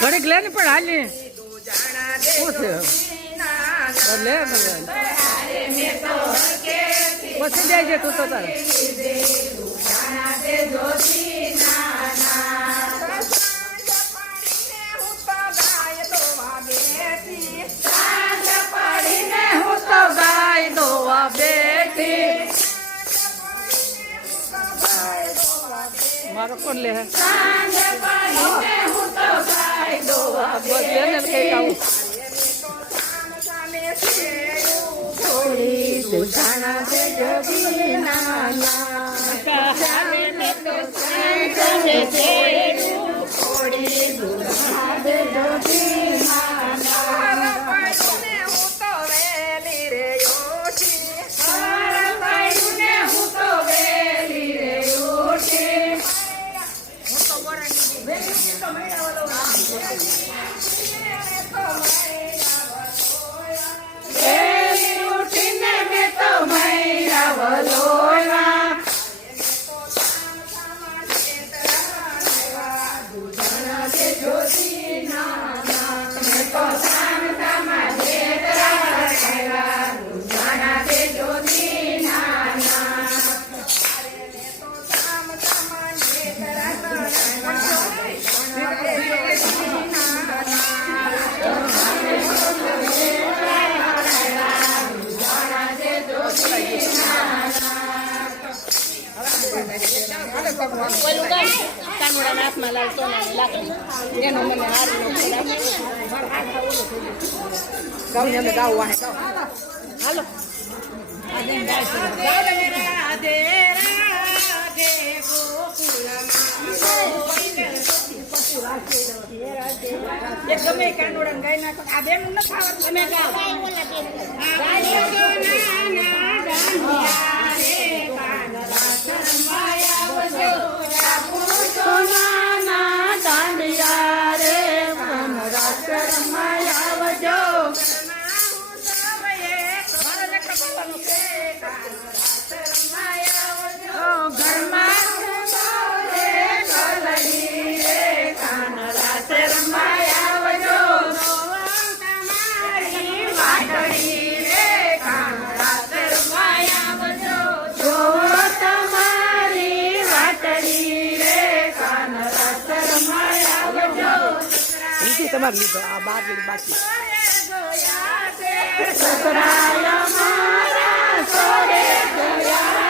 ઘડીક લે ને પણ હાલી શું છે લે પછી જાય તું તો તારે ગાય દોવા બેઠી મારો કોણ લે બસ કઈ આવું થોડી દુધાણા દે જોગી નાના થોડી દુધાણા દે જોગી નાના કાનુડા હાથમાં લાવતો લાકડી એનો મને હારી ગાવું હાલો ગમે કાનુડા ગાય નાખો આ બેન ન ખાવાનું તમે તમારે લીધો આ બાર બાકી સસરાયા મારા સોરે ગયા